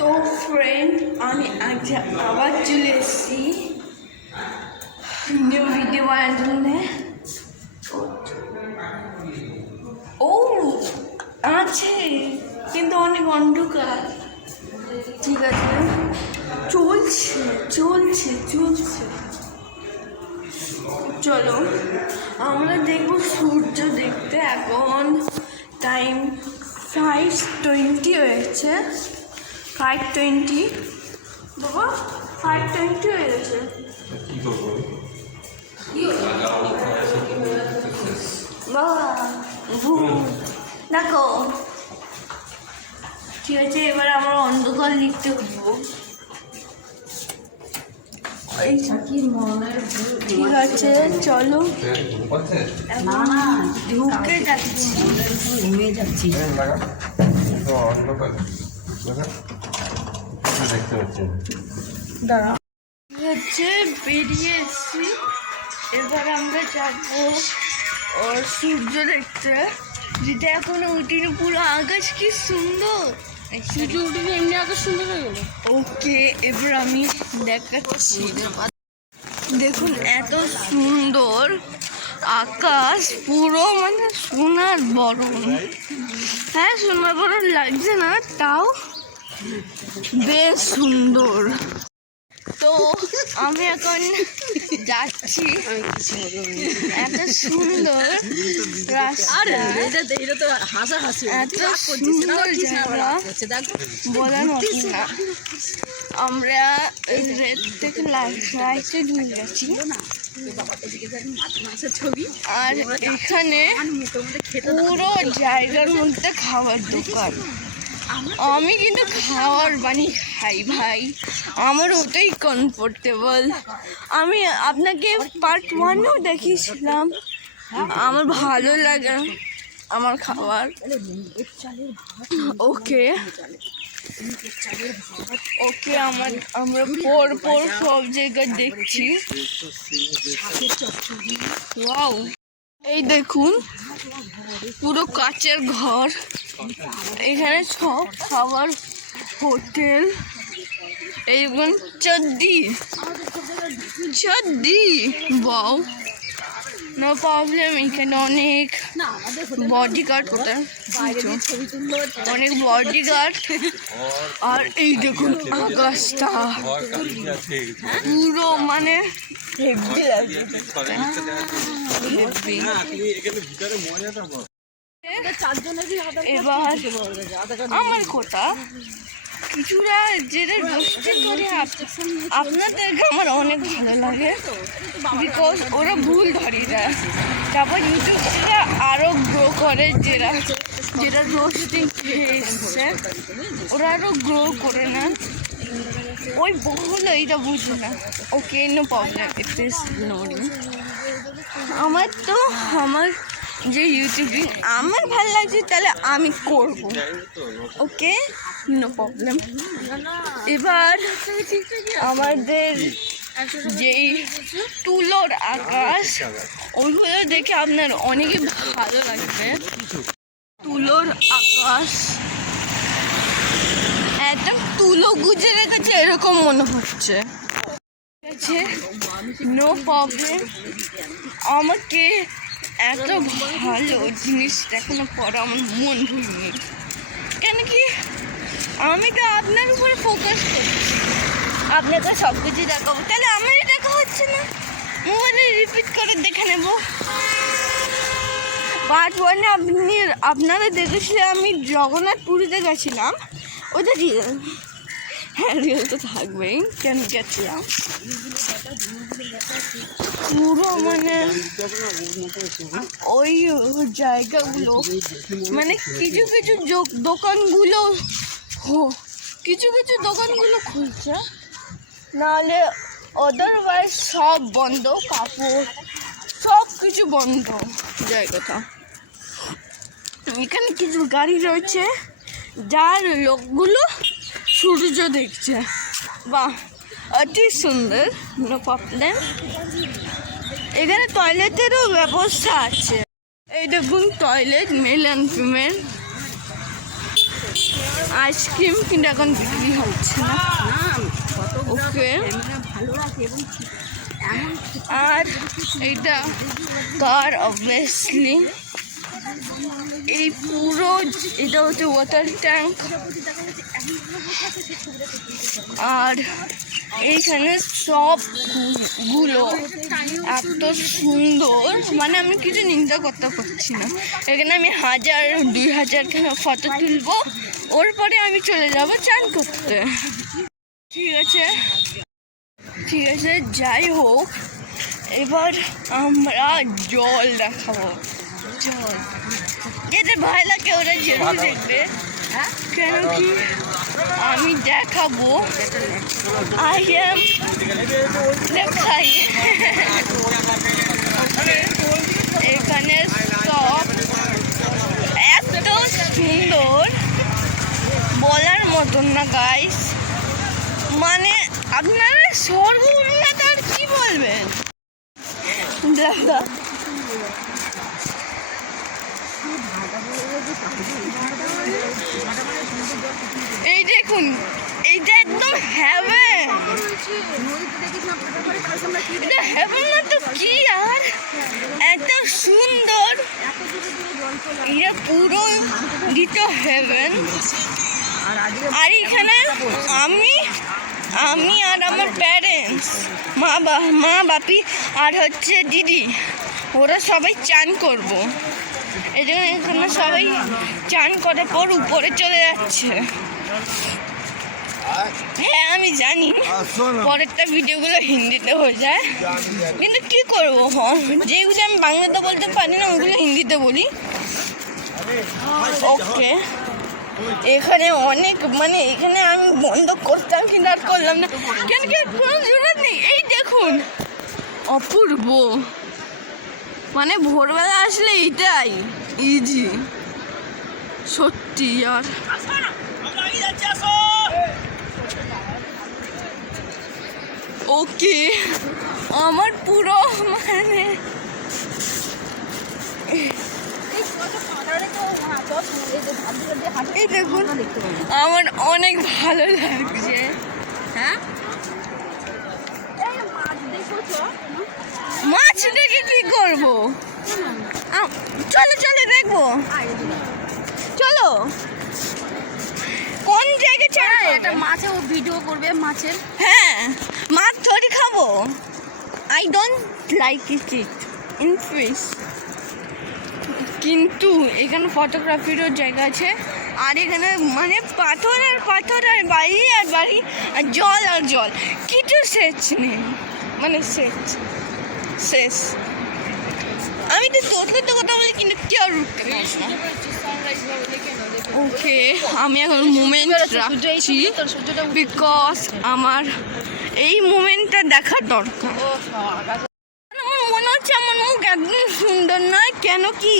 তো ফ্রেন্ড, আমি আজ আবার চলে এসেছি নিউ ভিডিও বানানোর জন্য। ও আছে, কিন্তু অনেক অন্ধকার। ঠিক আছে, চলছে চলছে চলছে চলো আমরা দেখবো সূর্য দেখতে। এখন টাইম 5:20 হয়েছে। 5:20 বাবা, 5:20 হয়ে গেছে। বাবা দেখো, ঠিক আছে, এবার আমরা অন্ধকার লিখতে উঠবো। ঠিক আছে চলো, ঢুকে যাচ্ছি। দাঁড়া, হচ্ছে বেরিয়ে এসছি। এবার আমরা যাবো সূর্য দেখতে, যেটা এখনো উঠিনি। পুরো আকাশ কি সুন্দর, সূর্য উঠিনি, এমনি আকাশ সুন্দর হয়ে গেল। ওকে, এবার আমি দেখাচ্ছি। দেখুন এত সুন্দর আকাশ, পুরো মানে সোনার বরণ। হ্যাঁ, সোনার বরণ লাগছে না, তাও বেশ সুন্দর। তো আমি এখন যাচ্ছি, এত সুন্দর রাস্তা, এত সুন্দর জায়গা বলার মতো না। আমরা রেড থেকে লাইটে ঢুকে গেছি, আর এখানে পুরো জায়গার মধ্যে খাবার দোকান। আমি কিন্তু খাবার বানিয়ে খাই ভাই, আমার ওটাই কমফোর্টেবল। আমি আপনাকে পার্ট 1-এও দেখিয়েছিলাম, আমার ভালো লাগে আমার খাবার। ওকে ওকে, আমরা পর সব জায়গায় দেখছি। ওয়াও, এই দেখুন পুরো কাচের ঘর, এখানে সব খাবার, হোটেল। এইগুলো চদ্দি, বাও, নো প্রবলেম। এখানে অনেক বডিগার্ড, অনেক বডিগার্ড। আর এই দেখুন আকাশটা পুরো মানে হেভি লাগছে। এবার আমার কথা, কিছুরা যেটা দোষটি করে আপনাদেরকে আমার অনেক ভালো লাগে, বিকজ ওরা ভুল ধরিয়ে দেয়। তারপর ইউটিউব থেকে আরও গ্রো করে, যেটা রোস্টিং এসছে ওরা আরও গ্রো করে না। ওই বহুল এইটা বুঝে না। ওকে, নো প্রবলেম, ইট ইজ নোরিং। আমার যে ইউটিউবিং আমার ভালো লাগছে, তাহলে আমি করব। ওকে, নো প্রবলেম। এবার আমাদের যেই তুলোর আকাশ, ওইগুলো দেখে আপনার অনেকই ভালো লাগবে। তুলোর আকাশ একদম তুলো গুজে রেখেছে এরকম মনে হচ্ছে। ঠিক আছে, নো প্রবলেম। আমাকে এত ভালো জিনিস দেখানোর পর আমার মন ভুলিনি, কেন কি আমি তো আপনার উপরে ফোকাস করছি, আপনাকে সব কিছু দেখাবো। তাহলে আমারই দেখা হচ্ছে না, মোবাইলে রিপিট করে দেখে নেব। পার্ট 1-এ আপনারা দেখেছিলেন আমি জগন্নাথ পুরীতে গেছিলাম, ওটা রিয়েল। হ্যাঁ, রিয়েল তো থাকবেই, কেন গেছিলাম পুরো মানে ওই জায়গাগুলো, মানে কিছু দোকানগুলো খুলছে, নাহলে আদারওয়াইজ সব বন্ধ। কাপড় সব কিছু বন্ধ জায়গাটা। এখানে কিছু গাড়ি রয়েছে, যার লোকগুলো সূর্য দেখছে। বাহ, অতি সুন্দর, নো প্রবলেম। এখানে টয়লেটেরও ব্যবস্থা আছে। এই দেখুন toilet, male and female. Ice cream, কিন্তু এখন বিক্রি হচ্ছে না। ওকে, আর এইটা কার অবভিয়াসলি। এই পুরো এটা হচ্ছে ওয়াটার ট্যাঙ্ক। আর এইখানে সবগুলো এত সুন্দর, মানে আমি কিছু নিন্দা করতে পারছি না। এখানে আমি 1000-2000 ফটো তুলবো, ওর পরে আমি চলে যাব চান করতে। ঠিক আছে, ঠিক আছে, যাই হোক, এবার আমরা জল দেখাবো। জল এদের ভয় লাগে, ওরা জরুরি দেখবে, কেন কি আমি দেখাবো। আই এম দেখাই। এখানে সব এত সুন্দর, বলার মতন না গাইস। মানে আপনারা স্বর্গউন্নত আর কি বলবেন। এই দেখুন, এইটা একদম হ্যাভেন। এটা হ্যাভেন না তো কি, আর এত সুন্দর, এটা পুরো দিত হ্যাভেন। আর এখানে আমি আর আমার প্যারেন্টস, মা বাপি আর হচ্ছে দিদি, ওরা সবাই চান করবো। এই জন্য এখানে সবাই চান করার পর উপরে চলে যাচ্ছে। হ্যাঁ আমি জানি পরেরটা ভিডিওগুলো হিন্দিতে হয়ে যায়, কিন্তু কি করবো, যেগুলো আমি বাংলাতে বলতে পারি না ওগুলো হিন্দিতে বলি। ওকে, এখানে অনেক, মানে এখানে আমি বন্ধ করতাম কিন্তু আর করলাম না, কেন কি কোনো জরুরত নেই। এই দেখুন, অপূর্ব, মানে ভোরবেলা আসলে এইটাই ইজি সত্যি। আর ওকে, আমার পুরো মানে এই দেখুন, আমার অনেক ভালো লাগছে। হ্যাঁ, মাছ দেখে কি করবো, চলো চলো দেখবো, চলো। কোন জায়গায় ছাড়া এটা মাছে ও ভিডিও করবে মাছের। হ্যাঁ, মাছ ধরে খাবো। I don't like it in fish, কিন্তু এখানে ফটোগ্রাফিরও জায়গা আছে। আর এখানে মানে পাথর আর পাথর, আর বাড়ি আর বাড়ি, আর জল আর জল, কিছু শেষ নেই, মানে শেষ। আমি তো তোর কথা বলি, কিন্তু কেউ রুখতে পারছি না। ওকে, আমি এখন মুমেন্ট রাখছি বিকজ আমার এই মুমেন্টটা দেখার দরকার। আমার মনে হচ্ছে আমার মুখ একদম সুন্দর নয়, কেন কি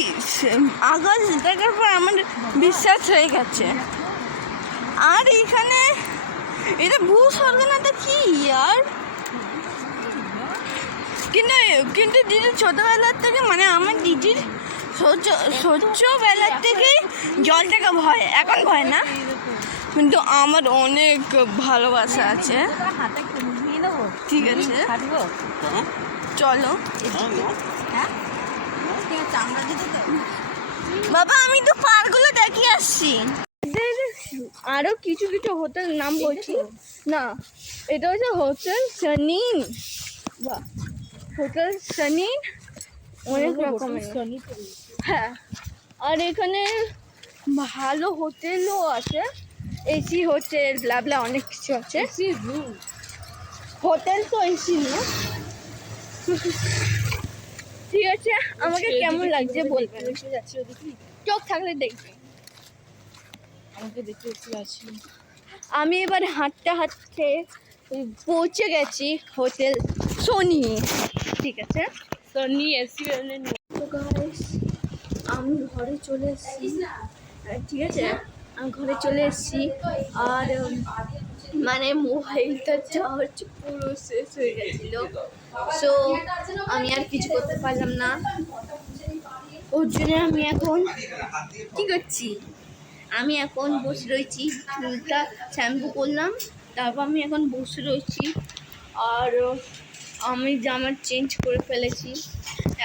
আকাশ দেখার পর আমার বিশ্বাস হয়ে গেছে। আর এইখানে এটা ভূস্বর্গনাথ কি আর, কিন্তু দিদির ছোটবেলার থেকে, মানে আমার দিদির ছোটবেলার থেকেই জল থেকে ভয়, এখন ভয় না, কিন্তু আমার অনেক ভালোবাসা আছে। ঠিক আছে, চলো। বাবা আমি তো পার্কগুলো দেখে আসছি। আরো কিছু কিছু হোটেল নাম বলছি না, এটা হচ্ছে হোটেল সানিন। বাহ, হোটেল সানিন অনেক রকমের। হ্যাঁ, আর এখানে ভালো হোটেলও আছে, এসি হোটেল ব্লা অনেক কিছু আছে। হোটেল তো এসি না। ঠিক আছে, আমাকে কেমন লাগছে বলবেন, চোখ থাকলে দেখবে। আমাকে দেখতে আছি। আমি এবার হাঁটতে পৌঁছে গেছি হোটেল সোনি। ঠিক আছে, সোনি এসি। তো গাইস, আমি ঘরে চলে এসেছি। ঠিক আছে, আমি ঘরে চলে এসেছি। আর মানে মোবাইলটা চার্জ পুরো শেষ হয়ে গেছিলো, সো আমি আর কিছু করতে পারলাম না। ওর জন্য আমি এখন কি করছি, আমি এখন বসে রয়েছি, চুলটা শ্যাম্পু করলাম, তারপর আমি এখন বসে রয়েছি। আর আমি জামা চেঞ্জ করে ফেলেছি,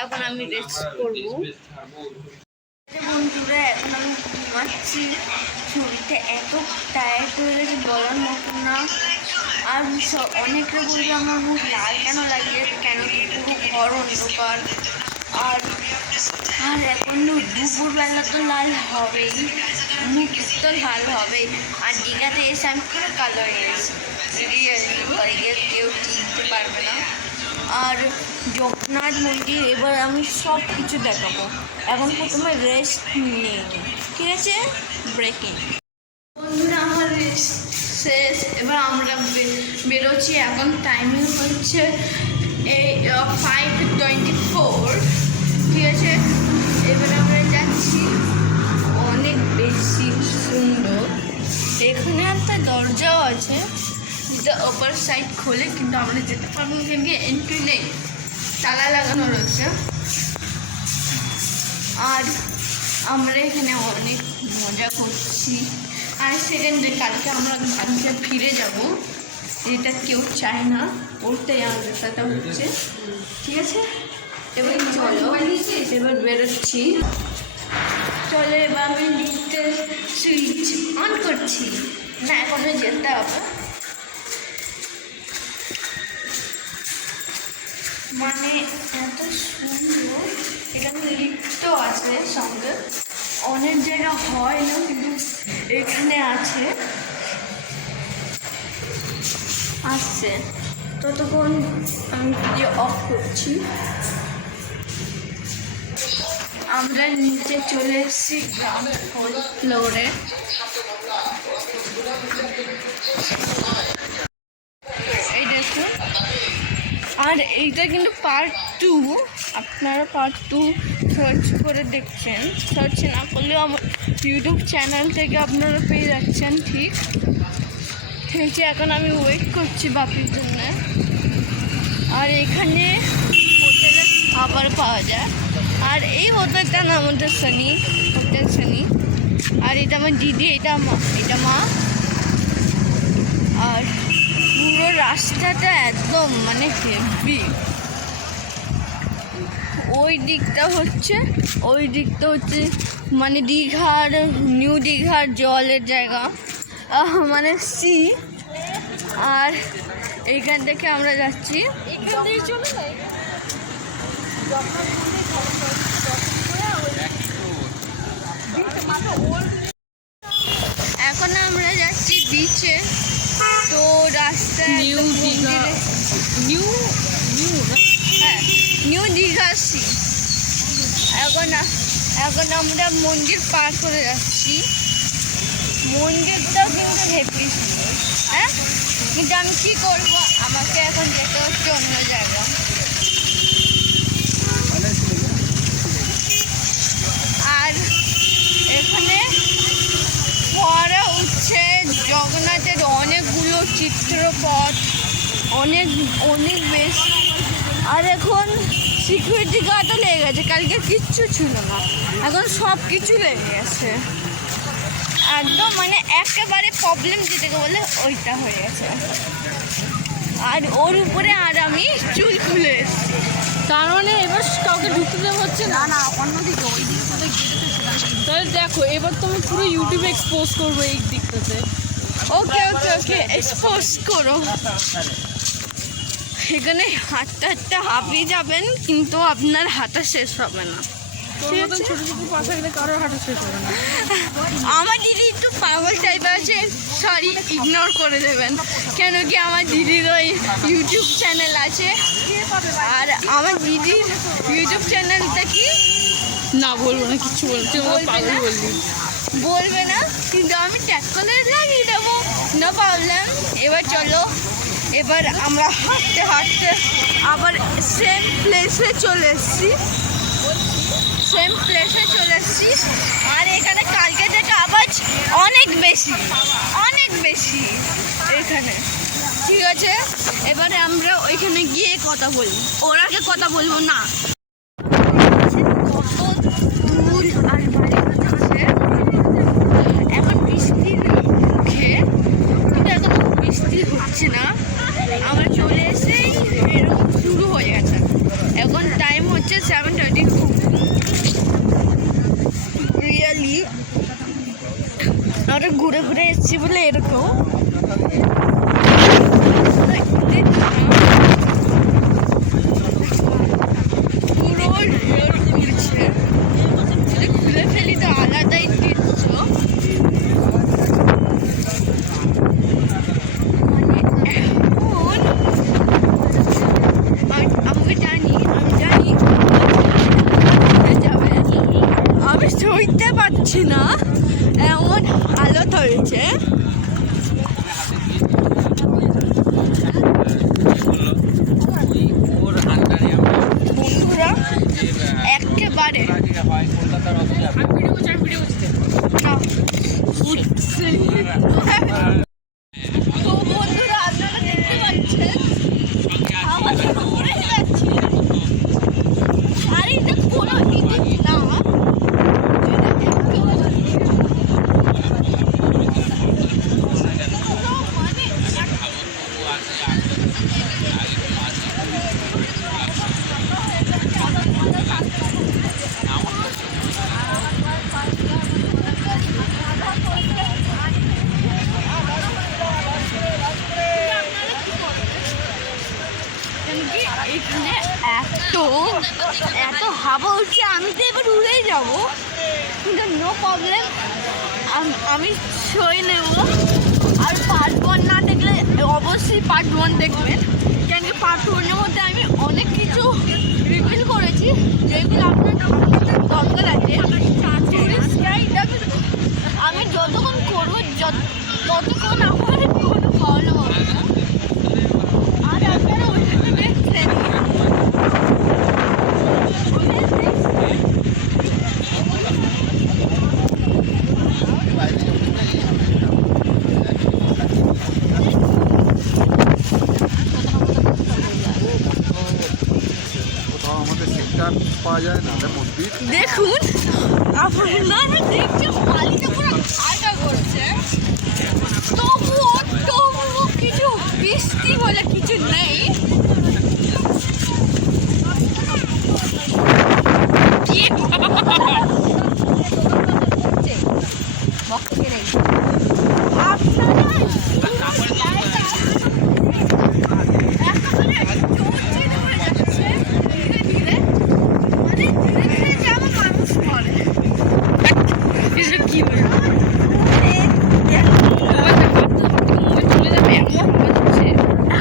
এখন আমি রেস্ট করবো। বন্ধুরা এখন আমি ঘুমাচ্ছি, শরীরটা এত টায়ার্ড হয়ে গেছে বলার মতো না। আর অনেকটা বলবে আমার মুখ লাল কেন লাগিয়ে, কেন কি পুরো ঘর অন্ধকার। আর আর এখন দুপুরবেলা তো লাল হবেই, মুখ তো লাল হবেই। আর দীঘাতে এসে আমি পুরো কালো হয়ে গেছি, কেউ চিনতে পারবে না। আর জগন্নাথ মন্দির এবার আমি সব কিছু দেখাবো। এখন প্রথমে রেস্ট নিয়ে নিই, ঠিক আছে? ব্রেকিং বন্ধুরা, আমার রেস্ট শেষ, এবার আমরা বেরোচ্ছি। এখন টাইমিং হচ্ছে 5:24, ঠিক আছে? এবার আমরা যাচ্ছি, অনেক বেশি সুন্দর। এখানে একটা দরজাও আছে যেটা অপার সাইড খোলে, কিন্তু আমরা যেতে পারবো না, এখানে এন্ট্রি নেই, তালা লাগানো রয়েছে। আর আমরা এখানে অনেক মজা করছি। আর সেকেন্ডে কালকে আমরা বাড়িতে ফিরে যাব, এটা কেউ চায় না, ওটাই আমাদের সাথে হচ্ছে, ঠিক আছে? এবার চলো, এবার বেরোচ্ছি। চলো এবার আমি লিফটের সুইচ অন করছি। না, এখনো যেতে হবে, মানে এত সুন্দর। এখানে লিফটও আছে সঙ্গে, অনেক জায়গা হয় না কিন্তু এখানে আছে, আসছে। ততক্ষণ আমি ভিডিও অফ করছি। আমরা নিচে চলে এসেছি গ্রাউন্ড ফ্লোরে। এই দেখুন, আর এইটা কিন্তু পার্ট 2, আপনারা পার্ট 2 সার্চ করে দেখছেন, সার্চ না করলেও আমার ইউটিউব চ্যানেল থেকে আপনারা পেয়ে যাচ্ছেন, ঠিক আছে? এখন আমি ওয়েট করছি বাপির জন্য। আর এখানে হোটেলের খাবার পাওয়া যায়, আর এই হোটেলটার নাম হচ্ছে সানি, হোটেল সানি। আর এটা আমার দিদি, এটা মা। আর পুরো রাস্তাটা একদম মানে হেভি। ওই দিকটা হচ্ছে মানে দীঘার, নিউ দীঘার জলের জায়গা, মানে সি। আর এইখান থেকে আমরা যাচ্ছি, এখন আমরা যাচ্ছি বিচে। তো রাস্তায় নিউ দীঘা, হ্যাঁ, নিউ দীঘা সি। এখন আমরা মন্দির পার করে যাচ্ছি। মন্দিরটাও কিন্তু হেভি, হ্যাঁ, কিন্তু আমি কী করবো, আমাকে এখন যেতে হচ্ছে অন্য জায়গা। আর এখানে ফোয়ারা উঠছে, জগন্নাথের অনেকগুলো চিত্রপট, অনেক বেশি। আর এখন সিকিউরিটি গার্ডও লেগে গেছে, কালকে কিচ্ছু ছিল না, এখন সব কিছু লেগে গেছে একদম, মানে একেবারে প্রবলেম যেটাকে বলে ওইটা হয়ে গেছে। আর ওর উপরে আর আমি চুল খুলে এসেছি, তার মানে এবার কাউকে ঢুকতে দেওয়া হচ্ছে না। না অন্যদিকে, ওই দিকে তাহলে দেখো, এবার তো আমি পুরো ইউটিউবে এক্সপোজ করবো এই দিকটাতে। ওকে এক্সপোজ করো। এখানে হাঁটতে হাঁপিয়ে যাবেন, কিন্তু আপনার হাঁটা শেষ হবে না। তোর মতন ছোট ছোট পা থাকলে কারোর হাঁটা শেষ হবে না। আমার দিদি একটু পাগল টাইপের আছে, সরি, ইগনোর করে দেবেন, কেন কি আমার দিদির ওই ইউটিউব চ্যানেল আছে। আর আমার দিদির ইউটিউব চ্যানেলটা কি না বলবো না, কিচ্ছু বলতে পাগল বললি, বলবে না, কিন্তু আমি ট্যাগ করে লাগিয়ে দেবো, নো প্রবলেম। এবার চলো, এবার আমরা হাঁটতে আবার সেম প্লেসে চলে এসেছি। আর এখানে কালকে থেকে আওয়াজ অনেক বেশি এখানে, ঠিক আছে? এবারে আমরা ওইখানে গিয়ে কথা বলবো, ওরাকে কথা বলবো না। কত দূর আর বাড়ি আছে, এখন পাচ্ছি না, আমরা চলে এসেই এরকম শুরু হয়ে গেছে। এখন টাইম হচ্ছে 7:32। রিয়েলি আমরা ঘুরে ঘুরে এসেছি বলে এরকম। পুরো রেল ঘুরছে, ঘুরে ফেলি তো আলাদাই দৃশ্য। আমি জানি আমি সইতে পারছি না, এমন হালত হয়েছে। বন্ধুরা একেবারে তো বন্ধুরা আপনারা দেখতে পাচ্ছেন আমার ঘুরে যাচ্ছি। আর এটা কোনো ইডিট না, এখানে এত হাওয়া উঠছে, আমি তো এবার উড়েই যাবো, কিন্তু নো প্রবলেম, আমি সই নেব। আর পার্ট 1 না দেখলে অবশ্যই পার্ট 1 দেখবেন, কেন কি পার্ট 1-এর মধ্যে আমি অনেক কিছু রিভিল করেছি যেগুলো আপনার দরকার আছে। আমি যতক্ষণ করবো ততক্ষণ আমার কোনো প্রবলেম হবে না। আর আপনারা ওইখানে দেখছেন পাওয়া যায় না মন্দির। দেখুন আপনারা দেখছেন পানিটা পুরো ঘাটা করছে, তবুও কিছু বৃষ্টি বলে কিছু নেই।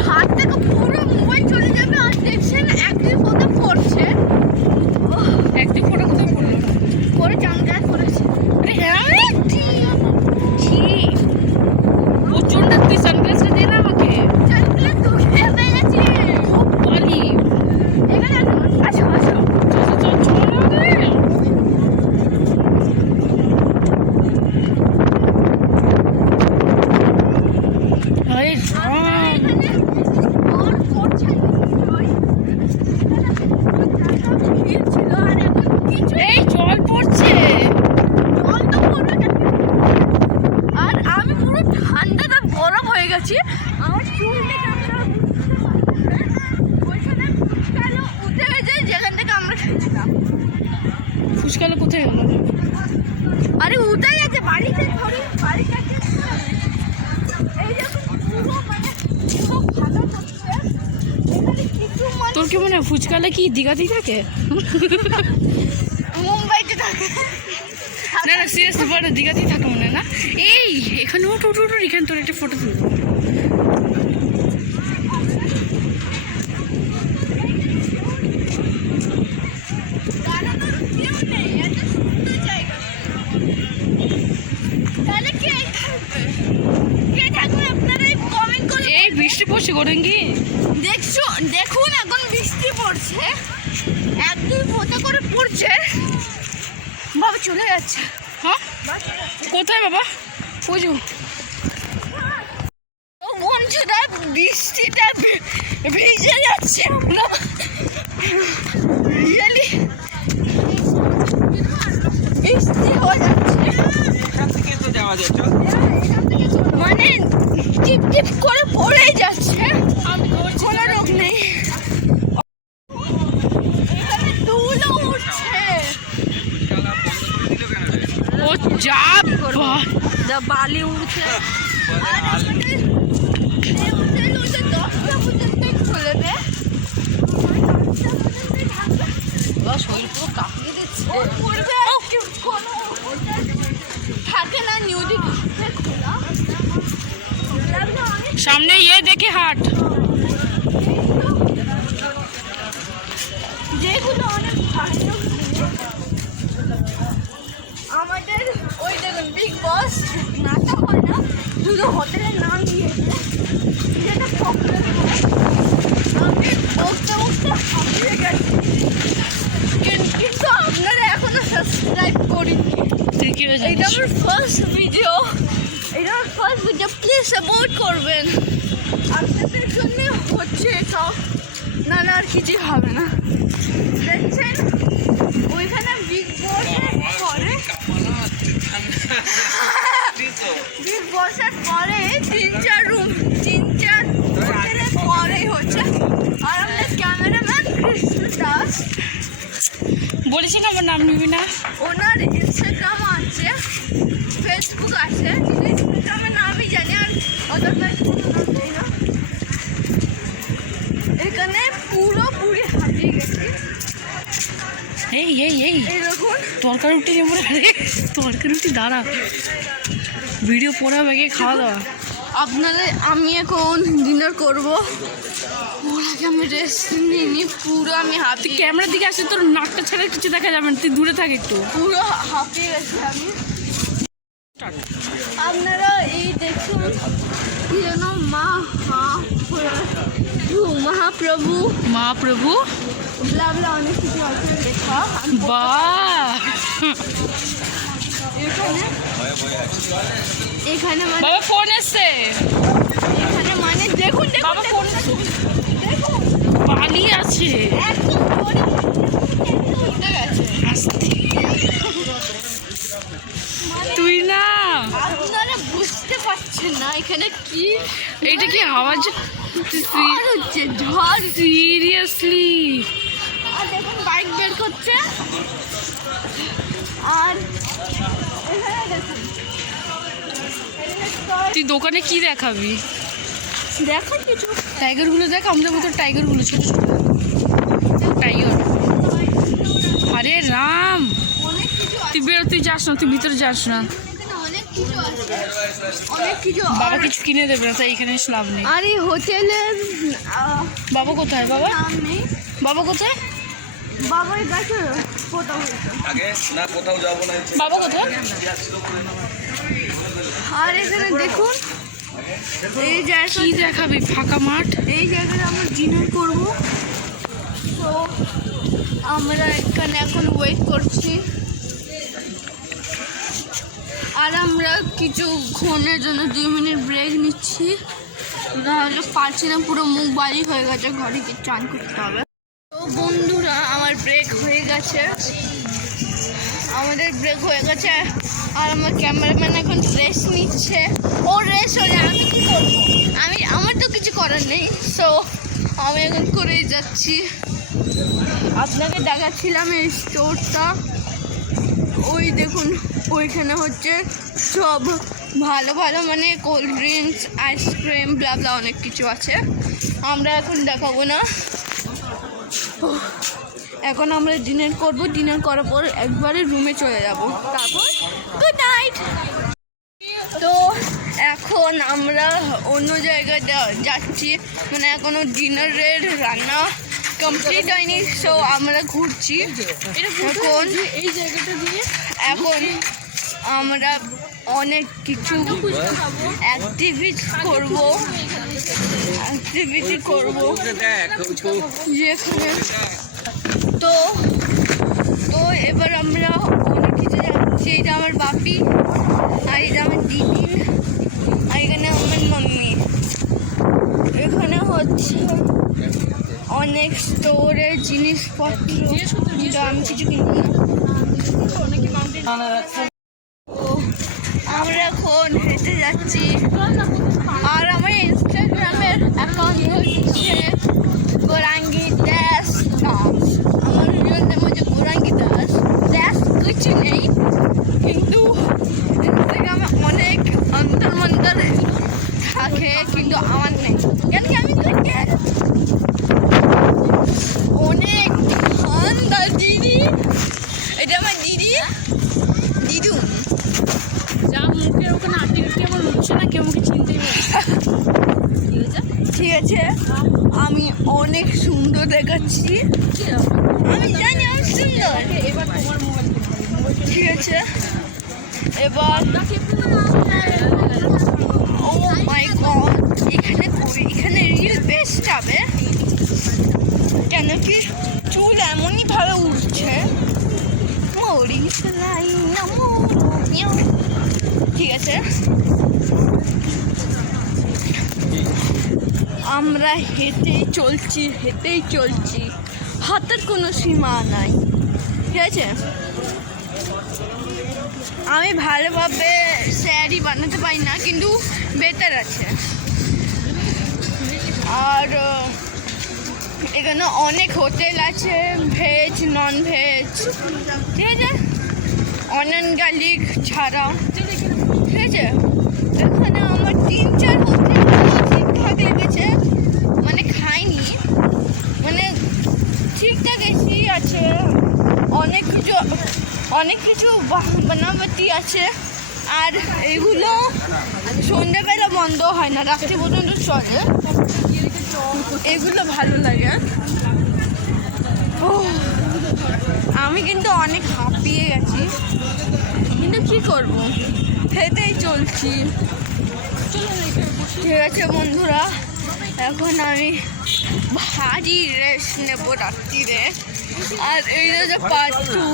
হাত থেকে পুরো মোবাইল চলে যাবে। আর দেখছেন একদিন কোথাও পড়ছে, একদিন ফটো কোথাও পড়লো পরে চাঙ্গাস করেছে। প্রচন্ড তুই সানগ্লাসটা দে না আমাকে। সানগ্লাস তো খেয়ে গেছে পালি এখানে আসো আসো। এই জল পড়ছে। আর আমি পুরো ঠান্ডাটা গরম হয়ে গেছি। আমার চুল থেকে ওইখানে উঠে গেছে যেখান থেকে আমরা খেয়েছিলাম। ফুচকালে কোথায় গেল? আরে উঠে গেছে বাড়িতে, ধরি বাড়ির কাছে। এই দেখুন পুরো মানে পুরো ভালো হচ্ছে এখানে কিছু মানে। তোর কি মনে হয় ফুচকালে কি দীঘাতেই থাকে? মুম্বাইতে থাকে না না সিরিয়াসলি বলে দীঘাতেই থাকে মনে হয় না। এই এখানে উঠ উঠ উঠ, এখানে তোর একটা ফটো তুলবো। দাঁড়ানোর কেউ নেই, এত সুন্দর জায়গা। তাহলে কে থাকবে? কে থাকবে আপনারা কমেন্ট করে। এই বৃষ্টি পড়ছে গোরেঙ্গি। দেখুন এখন বৃষ্টি পড়ছে, এক দুই ফোঁটা করে পড়ছে। বাবা চলে যাচ্ছে। হ্যাঁ কোথায় বাবা? পুজো বন্ধুরা বৃষ্টিটা ভিজে যাচ্ছে আমরা। রিয়েলি বৃষ্টি হয়ে যাচ্ছে। এখান থেকে তো যাওয়া যায়, চল। মানে টিপ টিপ করে পড়ে যাচ্ছে, কোনো রোগ নেই। এখানে ধুলো উঠছে, ও যা বালি উঠছে। আর আমাদের হোটেল ওটা 10টা পর্যন্ত খুলে দেয়। শরীর পুরো কাঁপিয়ে দিচ্ছে। ওর পূর্বে কোনো থাকে না, নিউদিক খোলা। সামনে ইয়ে দেখে হাট, যেগুলো অনেক ভালো। আমাদের ওই দেখুন বিগ বস নাটা হয় না, শুধু হোটেলের নাম দিয়েছে, যেটা আমি বলতে বলতে হারিয়ে গেছি। কিন্তু আপনারা এখনো সাবস্ক্রাইব করিনি। এটা আমার ফার্স্ট ভিডিও, প্লিজ সাপোর্ট করবেন। আপনাদের জন্য হচ্ছে সব, না আর কিছুই হবে না। দেখছেন ওইখানে বিগ বসের পরে 3-4 রুম, 3-4 হোটেলের পরেই হচ্ছে। আর আমাদের ক্যামেরাম্যান কৃষ্ণ দাস, বলেছি না আমার নাম নিবি না। ওনার ইনস্টাগ্রাম আছে, ফেসবুক আছে, ইনস্টাগ্রামের নামই জানি, আর অদারওয়াইজ কোনো নাম নেই না। এখানে পুরোপুরি হারিয়ে গেছি। এই এই এই এই দেখুন তরকারি রুটি নেবো, তরকারি রুটি দাঁড়া, ভিডিও পড়া ব্যাগে খাওয়া দাওয়া। আপনাদের আমি এখন ডিনার করবো, ওর আগে আমি রেস্ট নিইনি, পুরো আমি তুই ক্যামেরার দিকে আসলে তোর নাকটা ছাড়া কিছু দেখা যাবে না, তুই দূরে থাক একটু। পুরো হাঁপিয়ে গেছি আমি। আপনারা এই দেখুন কি যেন মহাপ্রভু মহাপ্রভু ব্লা অনেক কিছু আছে লেখা। বাহ, এখানে মানে বাবা ফোন এসছে, এখানে মানে দেখুন বাবা ফোন দেখুন পানি আছে, একদম উঠে গেছে। তুই না আপনারা বুঝতে পারছেন না এখানে কি, এইটা কি আওয়াজ ঝড় হচ্ছে, ঝড়। সিরিয়াসলি আর দেখুন বাইক বের করছে, আর এখানে দেখুন তুই দোকানে কি দেখাবি? দেখুন কিছু টাইগারগুলো দেখ, আমাদের মতো টাইগারগুলো, ছোট ছোট টাইগার। আরে রাম, অনেক কিছু তুই বেরো, তুই যাস না, তুই ভিতরে যাস না। এখানে অনেক কিছু আছে, অনেক কিছু। বাবা কিছু কিনে দেবে না, তাই এখানে এসে লাভ নেই। আর এই হোটেলের বাবা কোথায়? বাবা নাম নেই। বাবা কোথায়? বাবার কাছে কোথাও হয়েছে। বাবা কোথায়? আর এখানে দেখুন এই জায়গা, কি দেখাবি? ফাঁকা মাঠ। এই জায়গায় আমরা ডিনার করব। তো আমরা এখানে এখন ওয়েট করছি, আর আমরা কিছুক্ষণের জন্য 2 মিনিট ব্রেক নিচ্ছি, নাহলে পারছি না, পুরো মুখ বালি হয়ে গেছে, ঘরে গিয়ে চান করতে হবে। তো বন্ধুরা আমার ব্রেক হয়ে গেছে, আর আমার ক্যামেরাম্যান এখন রেস্ট নিচ্ছে। ও রেস্ট হলে আমি কী করবো, আমার তো কিছু করার নেই। সো আমি এখন করেই যাচ্ছি। আপনাকে দেখাচ্ছিলাম এই স্টোরটা, ওই দেখুন ওইখানে হচ্ছে সব ভালো ভালো মানে কোল্ড ড্রিঙ্কস, আইসক্রিম, ব্লা অনেক কিছু আছে। আমরা এখন দেখাবো না, এখন আমরা ডিনার করব, ডিনার করার পর একবারে রুমে চলে যাব, তারপর গুড নাইট। তো এখন আমরা অন্য জায়গায় যাচ্ছি, মানে এখনো ডিনারের রান্না কমপ্লিট হয়নি, সো আমরা ঘুরছি এখন এই জায়গাটা দিয়ে। এখন আমরা অনেক কিছু অ্যাক্টিভিটি করবো যেখানে। তো এবার আমরা অনেক কিছু যাচ্ছি। এইটা আমার বাপি, আর এটা আমার দিদি, আর এখানে আমার মাম্মি। এখানে হচ্ছে অনেক স্টোরের জিনিসপত্র, যেটা আমি কিছু কিনবো না। আমরা এখন হেঁটে যাচ্ছি। আর আমার ইনস্টাগ্রামের অ্যাকাউন্ট হচ্ছে গোরাঙ্গি দাস দাস। আমার রিয়েল নেম হচ্ছে গোরাঙ্গি দাস দাস, কিছু নেই, কিন্তু ইনস্টাগ্রামে অনেক অন্তর মন্তর থাকে, কিন্তু আমার নেই, কেন কি আমি অনেক ঠান্ডা। দিদি, এটা আমার দিদি, দিদু যা মুখের ওখানে আটকে আটকে আমার উঠছে না, কেউ আমাকে চিনতেই পারছে। ঠিক আছে, আমি অনেক সুন্দর দেখাচ্ছি, আমি জানি আমি সুন্দর। এবার তোমার মোবাইল ঠিক আছে, এবার ও মাই গড, এখানে রিল বেস্ট হবে, কেন কি চুল এমনই ভাবে উঠছে। ঠিক আছে, আমরা হেঁটেই চলছি, হাতের কোনো সীমা নাই। ঠিক আছে, আমি ভালোভাবে স্যারি বানাতে পারি না, কিন্তু বেটার আছে। আর এখানে অনেক হোটেল আছে, ভেজ নন ভেজ, ঠিক আছে, অনিয়ন গার্লিক ছাড়া। ঠিক আছে, এখানে আমার 3-4 হোটেল ঠিকঠাক লেগেছে, মানে খাইনি, মানে ঠিকঠাক এসেই আছে। অনেক কিছু বানাবাতি আছে, আর এগুলো সন্ধ্যেবেলা বন্ধ হয় না, রাত্রি পর্যন্ত চলে, এগুলো ভালো লাগে। আমি কিন্তু অনেক হাঁপিয়ে গেছি, কিন্তু কি করব, হেঁটেই চলছি। ঠিক আছে বন্ধুরা, এখন আমি ভারী রেস্ট নেব রাত্রিরে। আর এই যে পার্ট 2,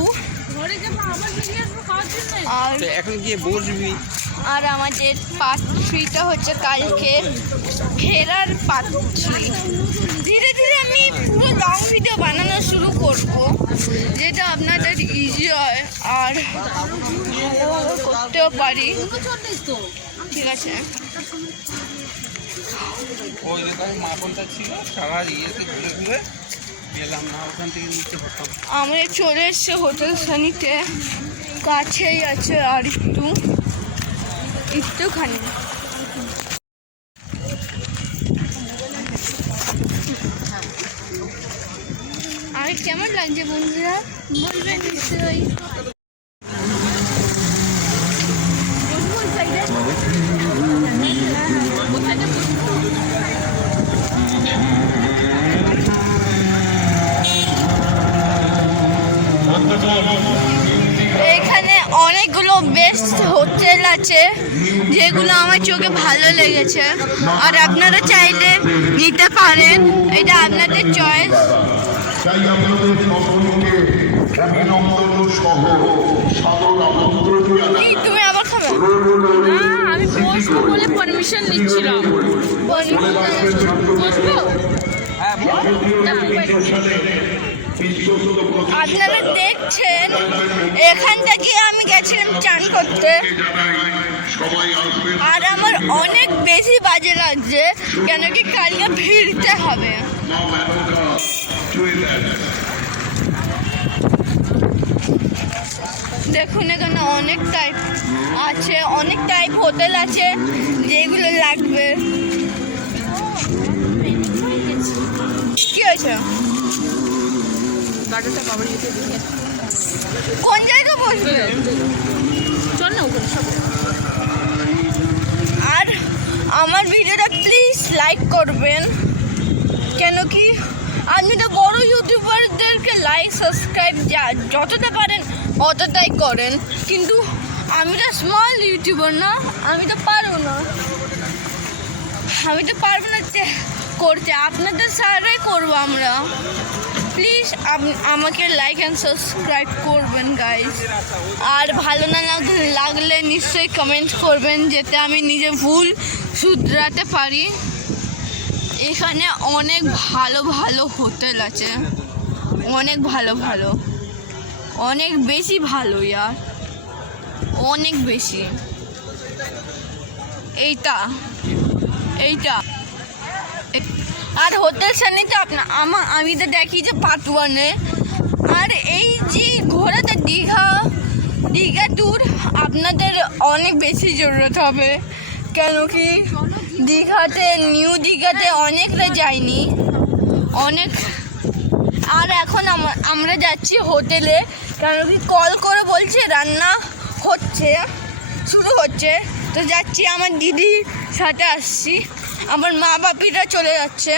আর এখন গিয়ে বসবি। আর আমাদের পার্ট 3টা হচ্ছে কালকে ফেরার পার্ট 3। ধীরে ধীরে আমি পুরো লং ভিডিও বানানো শুরু করব, যেটা আপনাদের ইজি হয় আর ভালোভাবে করতেও পারি। ঠিক আছে, ওই জায়গায় মাপনটা ছিল, সারা ইয়েতে ঘুরে ঘুরে গেলাম না, ওখান থেকে নিচে হতাম। আমরা চলে এসছে হোটেল সানিতে, কাছেই আছে, আর একটুখানি। আর কেমন লাগছে বন্ধুরা বলবেন নিশ্চয়ই। এখানে অনেকগুলো বেস্ট হোটেল আছে, যেগুলো আমার চোখে ভালো লেগেছে, আর আপনারা চাইলে নিতে পারেন, এটা আপনাদের চয়েস। তাই আপনাদের সকলকে অভিনন্দন সহ সাদর আমন্ত্রণ জানাই। তুমি আবার খাবে? আমি বসবো বলে পারমিশন নিচ্ছিলাম। বসবো? আপনারা দেখছেন, এখান থেকে আমি গেছিলাম চান করতে, আর আমার অনেক বেশি বাজে লাগছে, কেন কি কালকে ফিরতে হবে। দেখুন এখানে অনেক টাইপ আছে, অনেক টাইপ হোটেল আছে, যেগুলো লাগবে। কি হয়েছে? কোন জায়গায় বসবে? চল না ওখানে সব। আর আমার ভিডিওটা প্লিজ লাইক করবেন, কেন কি আপনি তো বড় ইউটিউবারদেরকে লাইক সাবস্ক্রাইব যতটা পারেন অতটাই করেন, কিন্তু আমি তো স্মল ইউটিউবার না, আমি তো পারবো না করতে, আপনাদের সারাই করবো আমরা। প্লিজ আমাকে লাইক অ্যান্ড সাবস্ক্রাইব করবেন গাইজ, আর ভালো না লাগলে নিশ্চয়ই কমেন্ট করবেন, যাতে আমি নিজে ভুল শুধরাতে পারি। এখানে অনেক ভালো ভালো হোটেল আছে, অনেক ভালো ভালো, অনেক বেশি ভালো, ইয়ার অনেক বেশি। এইটা এইটা আর হোটেল সামনেটা আমি তো দেখি যে পাটুয়ানে। আর এই যে ঘোরাতে দীঘা ট্যুর আপনাদের অনেক বেশি জরুরত হবে, কেন কি নিউ দীঘাতে অনেকটা যায়নি অনেক। আর এখন আমরা যাচ্ছি হোটেলে, কেন কি কল করে বলছে রান্না শুরু হচ্ছে, তো যাচ্ছি। আমার দিদির সাথে আসছি, আমার মা বাপিরা চলে যাচ্ছে।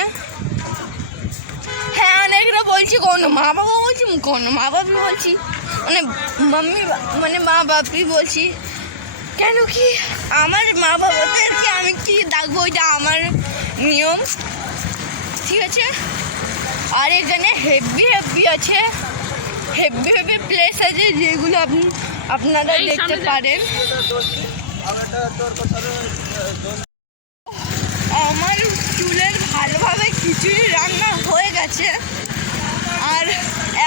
হ্যাঁ, অনেকরা বলছি কোনো মা বাবা বলছি, কোনো মা বাপি বলছি, মা বাপি বলছি, কেন কি আমার মা বাবাদেরকে আমি কি ডাকবো, ওইটা আমার নিয়ম, ঠিক আছে। আর এখানে হেভি আছে, হেভি প্লেস আছে যেগুলো আপনারা দেখতে পারেন। আমার চুলের ভালোভাবে খিচুড়ি রান্না হয়ে গেছে, আর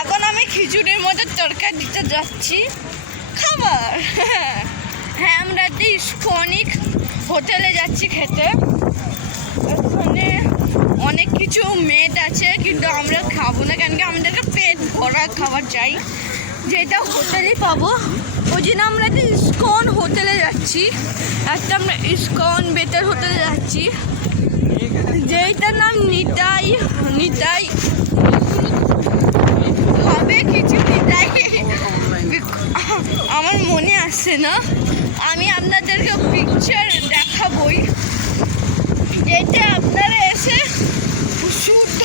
এখন আমি খিচুড়ির মধ্যে তরকারি দিতে যাচ্ছি খাবার। হ্যাঁ, আমরা একটা ইস্কনিক হোটেলে যাচ্ছি খেতে। ওখানে অনেক কিছু মেড আছে, কিন্তু আমরা খাবো না, কেন কি আমাদেরকে পেট ভরা খাবার চাই, যেটা হোটেলেই পাবো। ওই জন্য আমরা একটা ইস্কন হোটেলে যাচ্ছি, আমরা ইস্কন বেটার হোটেলে যাচ্ছি, যেটার নাম নিতাই হবে কিছু নিতাই, আমার মনে আসছে না। আমি আপনাদেরকে পিকচার দেখাবই, যেটা আপনারা এসে শুদ্ধ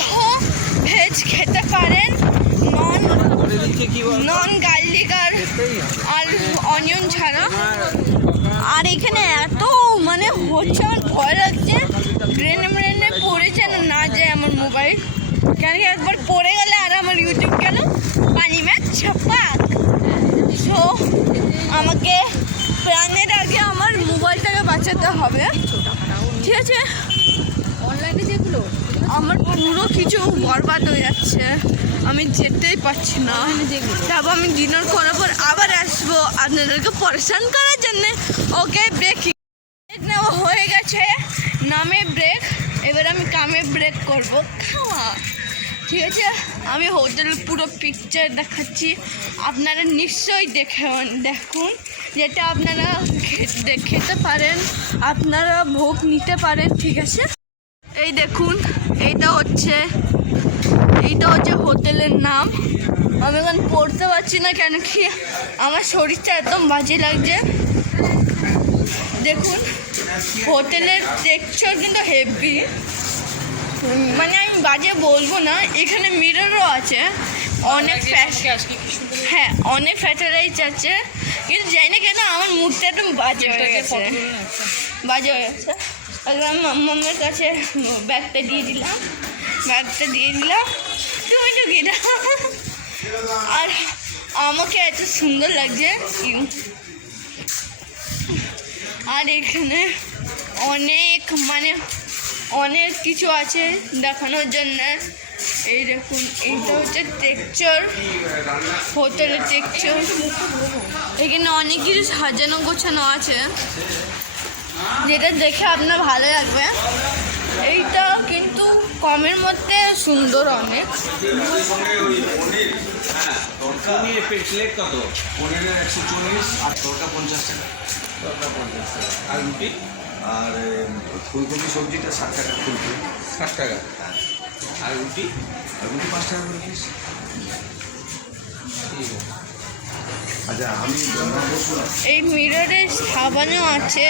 ভেজ খেতে পারেন, নন গার্লিক আর অনিয়ন ছাড়া। আর এখানে এত হচ্ছে, আমার ভয় লাগছে ড্রেনে পড়েছে না যায় আমার মোবাইল, কেন কি একবার পড়ে গেলে আর আমার ইউটিউব কেন পানি ম্যাচ ছাপাক। সো আমাকে প্রাণের আগে আমার মোবাইলটাকে বাঁচাতে হবে, ঠিক আছে। অনলাইনে যেগুলো আমার পুরো কিছু বরবাদ হয়ে যাচ্ছে, আমি যেতেই পারছি না। তারপর আমি ডিনার করার পর আবার আসবো আপনাদেরকে পরেশান করার জন্যে। ওকে, ব্রেক নেওয়া হয়ে গেছে, নামে ব্রেক, এবার আমি কামে ব্রেক করবো খাওয়া, ঠিক আছে। আমি হোটেলের পুরো পিকচার দেখাচ্ছি, আপনারা নিশ্চয়ই দেখুন, যেটা আপনারা খেতে পারেন, আপনারা ভোগ নিতে পারেন, ঠিক আছে। এই দেখুন, এইটা হচ্ছে হোটেলের নাম। আমি এখন পড়তে পারছি না, কেন কি আমার শরীরটা একদম বাজে লাগছে। দেখুন, হোটেলের টেক্সচার কিন্তু হেভি, আমি বাজে বলবো না। এখানে মিররও আছে, অনেক হ্যাঁ, অনেক ফ্যাটারাইজ আছে, কিন্তু জানি না কেন আমার মুখটা একদম বাজে হয়ে গেছে। মাম্মার কাছে ব্যাগটা দিয়ে দিলাম, তুমি তো গেলা। আর আমাকে এত সুন্দর লাগছে, আর এখানে অনেক কিছু আছে দেখানোর জন্য। এই দেখুন, এইটা হচ্ছে টেক্সচার, হোটেলের টেক্সচার। এখানে অনেক কিছু সাজানো গোছানো আছে, যেটা দেখে আপনার ভালো লাগবে। এইটা কিন্তু কমের মধ্যে সুন্দর অনেক। প্লেট কত? পনিরের 140, আর তরকা 50 টাকা, আর রুটি আর ফুলকপি সবজিটা 60 টাকা, ফুলকপি 60 টাকা, আর রুটি 5 টাকা করে পিস। ঠিক আছে। আচ্ছা, আমি এই মিররে সাবানও আছে,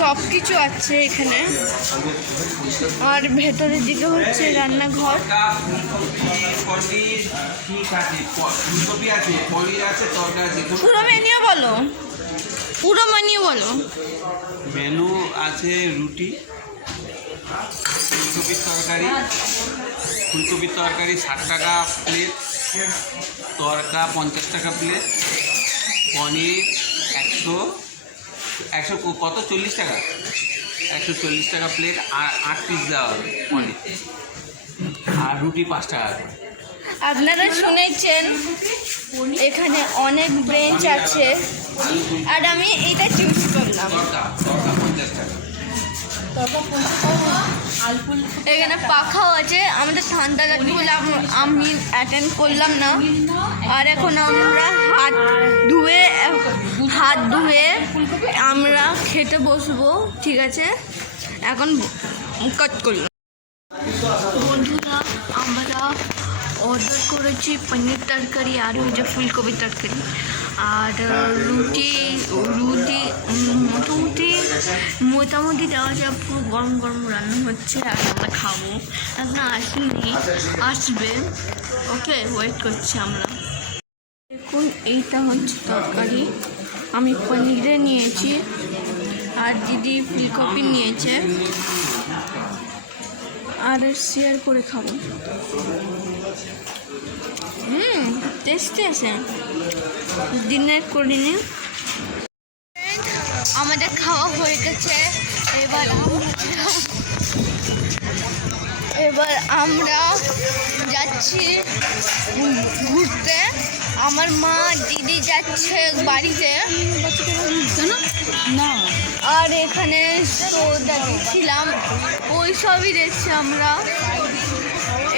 সব কিছু আছে এখানে। আর ভেতরের দিকে হচ্ছে রান্নাঘর। ফুলকপি আছে, পনির আছে, তরকা আছে। পুরো মেনু বলো, মেনু আছে রুটি, ফুলকপির তরকারি 60 টাকা প্লেট, তরকা 50 টাকা প্লেট, পনির 100 কত 40 টাকা, 140 টাকা প্লেট, আর 8 পিস দেওয়া হবে পনির, আর রুটি 5 টাকা। আপনারা শুনেছেন এখানে অনেক ব্রেঞ্চ আছে, আর আমি এটা চুজ করলাম। তরকা এখানে পাখাও আছে। আমাদের ঠান্ডা লাগবে বলে আমি অ্যাটেন্ড করলাম না। আর এখন আমরা হাত ধুয়ে আমরা খেতে বসবো, ঠিক আছে? এখন কাট করলাম। বন্ধুরা, আমরা অর্ডার করেছি পনির তরকারি আর হচ্ছে ফুলকপির তরকারি আর রুটি মোটামুটি দেওয়া যায়। পুরো গরম গরম রান্না হচ্ছে আর আমরা খাবো। এখন আসবে, ওকে, ওয়েট করছি আমরা। দেখুন, এইটা হচ্ছে তরকারি। আমি পনিরে নিয়েছি আর দিদি ফুলকপি নিয়েছে আর শেয়ার করে খাবো। টেস্টি আছে। ডিনার করিনি, আমাদের খাওয়া হয়ে গেছে। এবার আমরা যাচ্ছি ঘুরতে। আমার মা দিদি যাচ্ছে বাড়িতে না, আর এখানে তো দেখছিলাম ওই সবই দেখছি আমরা।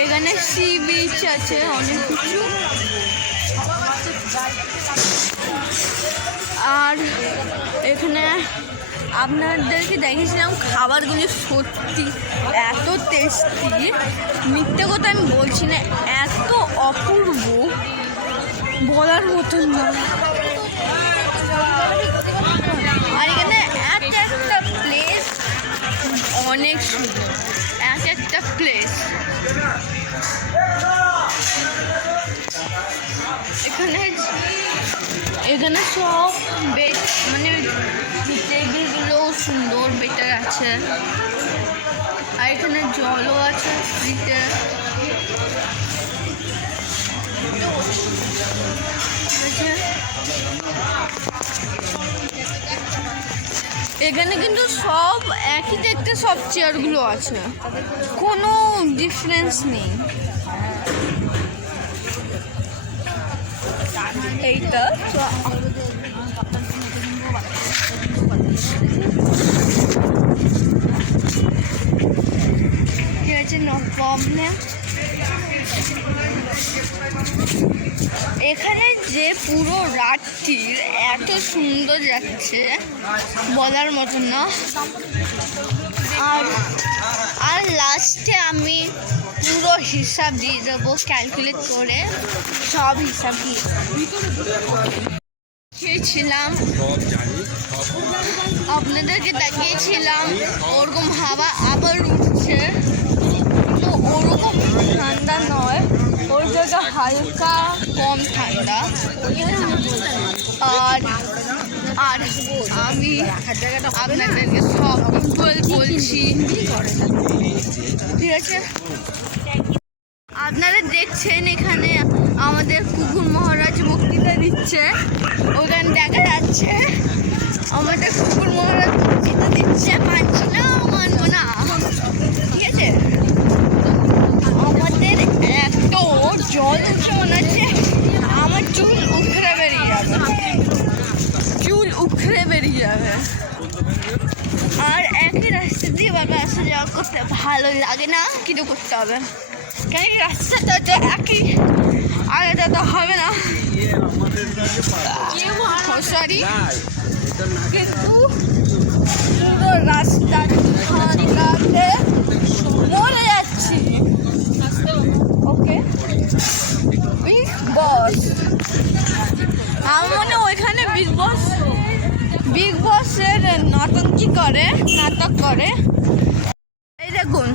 এখানে সি বিচ আছে, অনেক কিছু। আর এখানে আপনাদেরকে দেখেছিলাম খাবারগুলি সত্যি এত টেস্টি, মিথ্যে কথা আমি বলছি না, এত অপূর্ব, বলার মতন না। আর এখানে একটা প্লেস অনেক সুন্দর, একটা প্লেস। এখানে সব বেড, মানে টেবিলগুলো সুন্দর, বেটার আছে। আর এখানে জলও আছে ফ্রিতে। এখানে কিন্তু সব একই দেখতে, সব চেয়ারগুলো আছে, কোনো ডিফারেন্স নেই। এইটা ঠিক আছে, নো প্রবলেম। এখানে যে পুরো রাতটির এত সুন্দর যাচ্ছে, বলার মতন না। আর লাস্টে আমি পুরো হিসাব দিয়ে দেবো, ক্যালকুলেট করে সব হিসাব দিয়ে খেয়েছিলাম, আপনাদেরকে দেখিয়েছিলাম। ওরকম হাওয়া আবার উঠছে, তো ওরকম ঠান্ডা নয়, ওর জায়গা হালকা কম ঠান্ডা। আর আমি আপনাদেরকে সব বলছি, ঠিক আছে? আপনারা দেখছেন এখানে আমাদের কুকুর মহারাজ বক্তৃতা দিচ্ছে, ওখানে দেখা যাচ্ছে আমাদের কুকুর মহারাজ বক্তৃতা দিচ্ছে। মানছি না, মানবো না, ঠিক আছে? আমাদের এত জল উঠে মনে হচ্ছে আমার চুল উখড়ে বেরিয়ে যাবে। আর একই রাস্তা দিয়ে বারবার আসা যাওয়া করতে ভালো লাগে না, কিছু করতে হবে, কেন রাস্তাটা তো একই, আলাদা তো হবে না। সরি, কিন্তু পুরো রাস্তা ঠান্ডাতে মরে যাচ্ছি। ওকে, বিগ বস, আমার মনে ওইখানে বিগ বসের নাটক করে। এই দেখুন,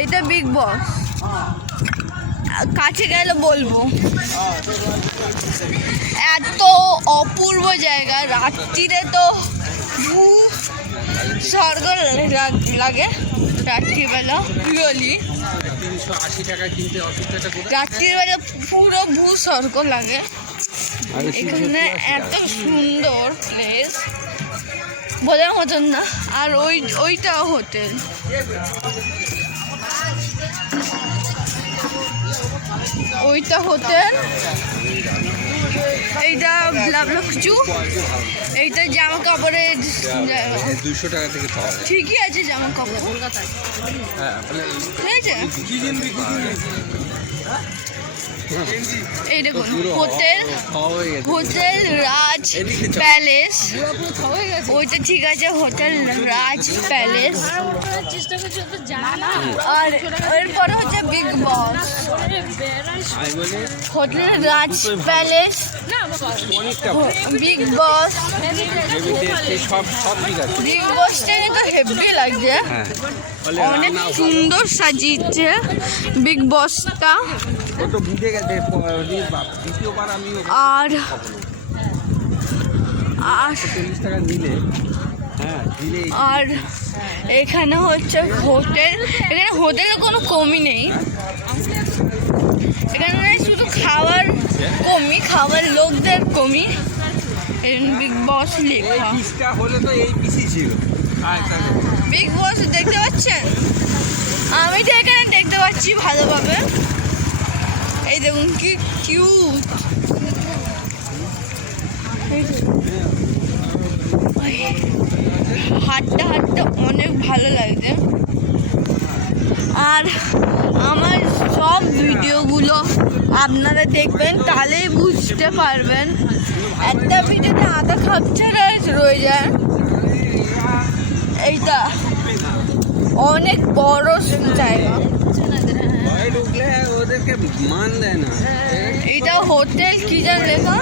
এইটা বিগ বস, কাছে গেলে বলবো। এত অপূর্ব জায়গা, রাত্রিরে তো স্বর্গ লাগে। রাত্রিবেলা রিয়েলি, রাত্রিবেলা পুরো ভূস্বর্গ লাগে। এখানে এত সুন্দর প্লেস, বলার মতন না। আর ওইটাও হোটেল। ওইটা হোটেল, এইটা ব্লাবলা কিছু, এইটা জামা কাপড়ের 200 টাকা থেকে পাওয়া যায়। ঠিকই আছে জামা কাপড়, হ্যাঁ ঠিক আছে। এই দেখুন হোটেল, হোটেল রাজ প্যালেস, ওইটা ঠিক আছে হোটেল রাজ প্যালেস। আর এরপরে হচ্ছে বিগ বস, হোটেল রাজ প্যালেস, বিগ বস। সব ঠিক আছে। বিগ বসটা কিন্তু হেভি লাগছে, হ্যাঁ অনেক সুন্দর সাজিয়েছে বিগ বসটা। ও তো বুঝে গেছে দ্বিতীয়বার আমি আর আর 40 টাকা নিলে, হ্যাঁ দিলে আর এখানে হচ্ছে হোটেল, এখানে হোটেলের কোনো কমই নেই, এখানে শুধু খাওয়ার কমি, খাওয়ার লোকদের কমি। বিগ বস লেখা, পিসটা হলে তো এই পিসই ছিল। আচ্ছা বিগ বস দেখতে পাচ্ছেন, আমি তো এখানে দেখতে পাচ্ছি ভালোভাবে। এই দেখুন কি কিউট, হাঁটতে হাঁটতে অনেক ভালো লাগছে। আর আমার সব ভিডিওগুলো আপনারা দেখবেন, তাহলেই বুঝতে পারবেন। একটা ভিডিওতে আধা খাপছাড়া রয়ে যায়। এইটা অনেক বড় জায়গা, ভয় ঢুকলে ওদেরকে মান দেয় না। এটা হোটেল কি যেন লেখা,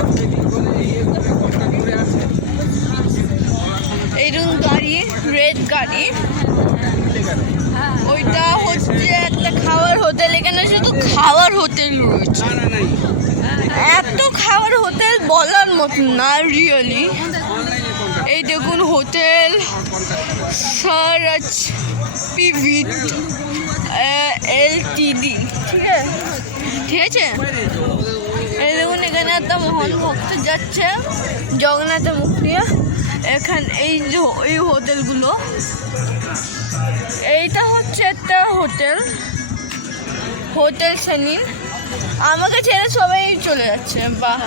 এরকম গাড়ি, রেড গাড়ি। ওইটা হচ্ছে একটা খাওয়ার হোটেল, এখানে শুধু খাওয়ার হোটেল রয়েছে, না নাই এত খাওয়ার হোটেল বলার মতন না রিয়েলি। অনলাইনে কোনটা এই দেখুন হোটেল সারাজ পিভিট এলটিডি, ঠিক আছে, ঠিক আছে। এই দেখুন এখানে একটা মহান ভক্ত যাচ্ছে জগন্নাথের মুখ নিয়ে। এখানে এই যে এই হোটেলগুলো, এইটা হচ্ছে একটা হোটেল, হোটেল সানি। আমাকে ছেড়ে সবাই চলে যাচ্ছে, বাহ।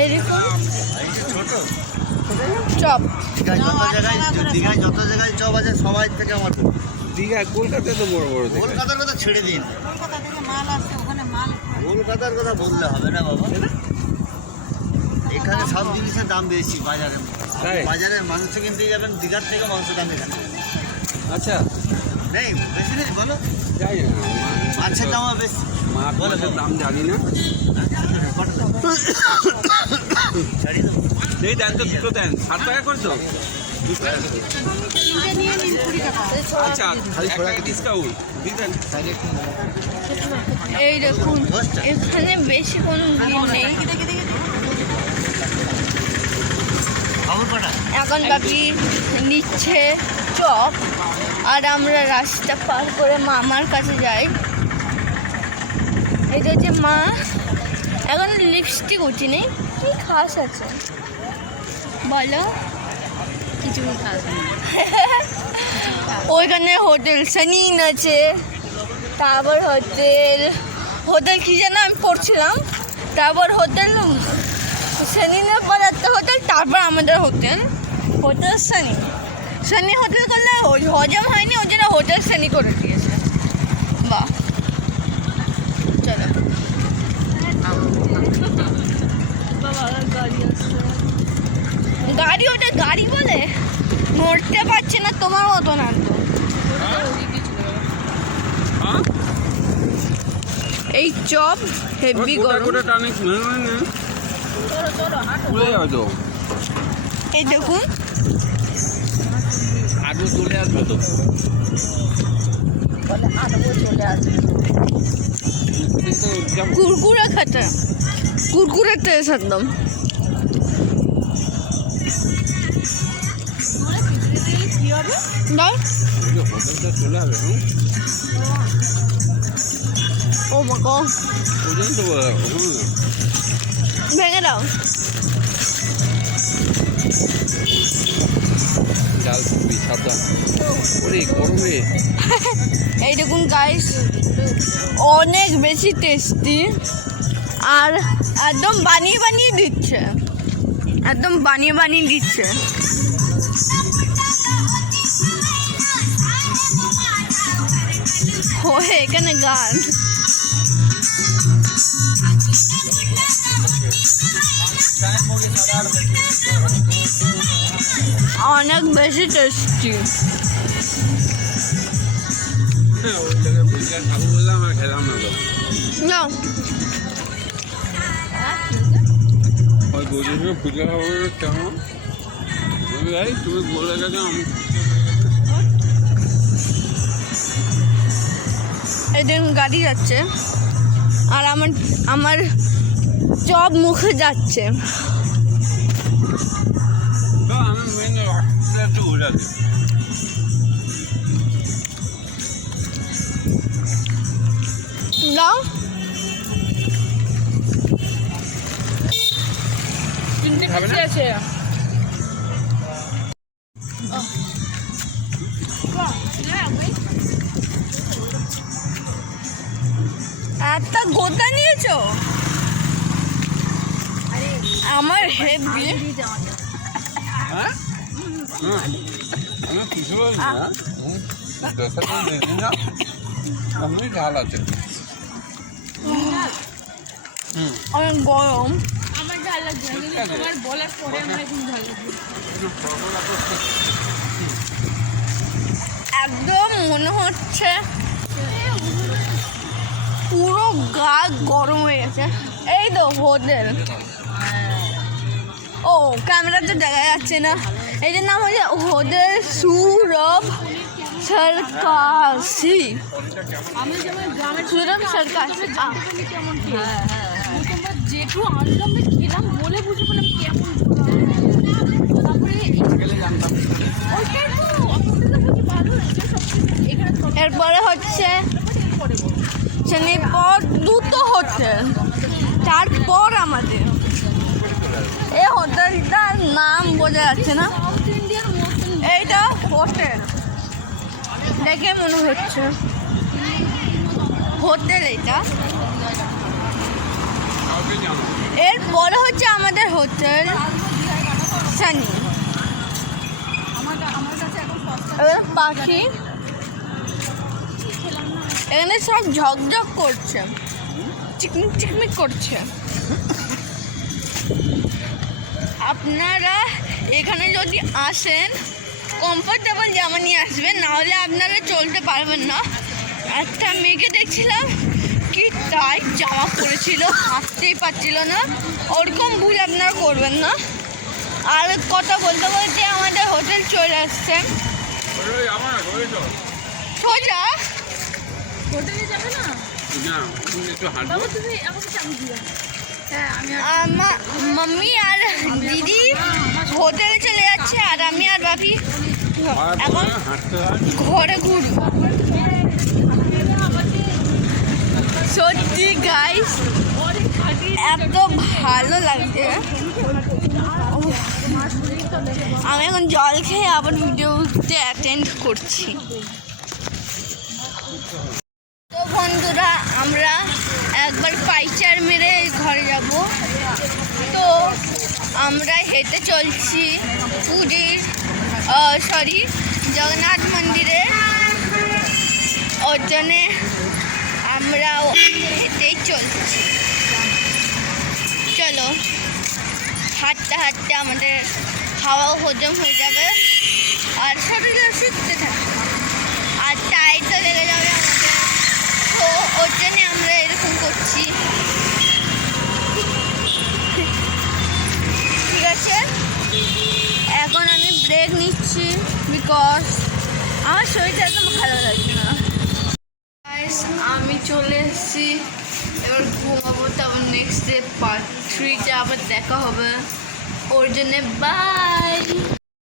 এই দেখুন চপ, দীঘায় যত জায়গায় চপ আছে সবাই থেকে আমার দীঘা, কলকাতায় তো বড় বড় দোকান। কলকাতার কথা ছেড়ে দিন, কলকাতার কথা বললে হবে না বাবা। এখানে সব জিনিসের দাম বেশি বাজারে, তাই? বাজারে মাংস কিনতে যাবেন দীঘার থেকে মাংস দাম এখানে আচ্ছা নেই, বেশি নেই বলো। যাই না, মাছের দামও বেশি, মাছের দাম জানি না। ছাড়িয়ে দেবো। এই দেন তো, দুটো দেন, 60 টাকা করে তো। আচ্ছা একটা ডিসকাউন্ট দিবেন। এই দেখুন এখানে বেশি কোনো ভিড় নেই। খবর পাঠা এখন বাকি নিচ্ছে চপ, আর আমরা রাস্তা পার করে মামার কাছে যাই। এটা হচ্ছে মা, এখন লিপস্টিক উঠি নেই। কি খাস আছে বলো? কিছু খাস নেই। ওইখানে হোটেল সানিন আছে, তারপর হোটেল হোটেল কি যেন আমি পড়ছিলাম, তারপর হোটেল সানিনের পর একটা হোটেল, তারপর আমাদের hotel, hotel Sunny. Sunny hotel করলে হজম হয়নি, ওই জন্য হোটেল সানি করে দিয়েছে। বাহ, চলো। গাড়ি, ওটা গাড়ি বলে নড়তে পারছে না তোমার মতো না তো। এই চপ হেভি গরম। এই দেখুন আগে চলে আসবে তো। কুরকুরে খেতে, কুরকুরে টেস্ট একদম। দাও, হোটেলটা চলে আসবে। ও মা গড, ওজন তো ভেঙে দাও। ডাল পুরি সাদা ওরে গরমে এই দেখুন গাইস, অনেক বেশি টেস্টি আর একদম বানিয়ে বানিয়ে দিচ্ছে, একদম বানিয়ে বানিয়ে দিচ্ছে। ও এখানে গান, অনেক বেশি টেস্টি। ওই জায়গায় বুঝে খাবো বললাম আর খেলাম না তো। না ওই বুঝে পুজো খাবো কেমন ভাই তুমি বলে গেছো আমি এই দেখুন গাড়ি যাচ্ছে আর আমার চপ মুখে যাচ্ছে। তো আমি মেন রাস্তা একটু ঘুরাতে নাও খাবে না আছে একটা গোটা নিয়েছো? আমার হেভি। হ্যাঁ আমি কিছু বলছি না দশটা করে দিয়ে দিন না আমি ঝাল আছে অনেক গরম। আমার ঝাল লাগছে না, কিন্তু তোমার বলার পরে আমার এখন ঝাল লাগছে। একদম মনে হচ্ছে পুরো গা গরম হয়ে গেছে। এই তো হোটেল, ও ক্যামেরাতে দেখা যাচ্ছে না, এটার নাম হচ্ছে হোটেল সৌরভ সরকাশি। আমি যেমন গ্রামের সৌরভ সরকাশি। কেমন তোমরা যেটু আনলাম খেলাম বলে বুঝে পেলাম কেমন। তারপরে ওইটাই তো আপনাদের ভালো এখানে এরপরে হচ্ছে পর দুটো হোটেল, তারপর আমাদের এই হোটেলটার নাম বোঝা যাচ্ছে না। সাউথ ইন্ডিয়ার মতন এইটা হোটেল দেখে মনে হচ্ছে হোটেল এটা। এরপরে হচ্ছে আমাদের হোটেল সানি। আমার কাছে এখন সস্তা এবার পাখি এখানে সব ঝকঝক করছে, চিকমিক চিকমিক করছে। আপনারা এখানে যদি আসেন কমফোর্টেবল জামা নিয়ে আসবেন, নাহলে আপনারা চলতে পারবেন না। একটা মেয়েকে দেখছিলাম কি টাইট জামা পরেছিল, হাঁটতেই পারছিল না, ওরকম ভুল আপনারা করবেন না। আর কথা বলতে বলতে আমাদের হোটেল চলে আসছে সোজা। হোটেলে যাবে না একটু হাঁটবো বাবা, তুমি আমাকে চাবি দিও। হ্যাঁ আমি আমার মাম্মি আর দিদি হোটেলে চলে যাচ্ছে আর আমি আর বাপি এখন হাঁটতে হয় ঘরে ঘুরব। সত্যি গাইস এত ভালো লাগছে। আমি এখন জল খেয়ে আবার ভিডিওতে অ্যাটেন্ড করছি। তো বন্ধুরা আমরা একবার পাইচার মেরে ঘরে যাব। তো আমরা হেঁটে চলছি পুরীর জগন্নাথ মন্দিরে, ওর জন্যে আমরা হেঁটেই চলছি। চলো হাঁটতে হাঁটতে আমাদের খাওয়াও হজম হয়ে যাবে আর শরীরে শিখতে থাকবে আর টাইটও লেগে যাবে আমাদের। তো ওর জন্যে আমরা এরকম করছি। ঠিক আছে, এখন আমি ব্রেক নিচ্ছি বিকজ আমার শরীরটা একদম ভালো লাগছে না। আমি চলে এসেছি, এবার ঘুমাবো, তারপর নেক্সট ডে পার্ট 3 আবার দেখা হবে। ওর জন্যে বাই।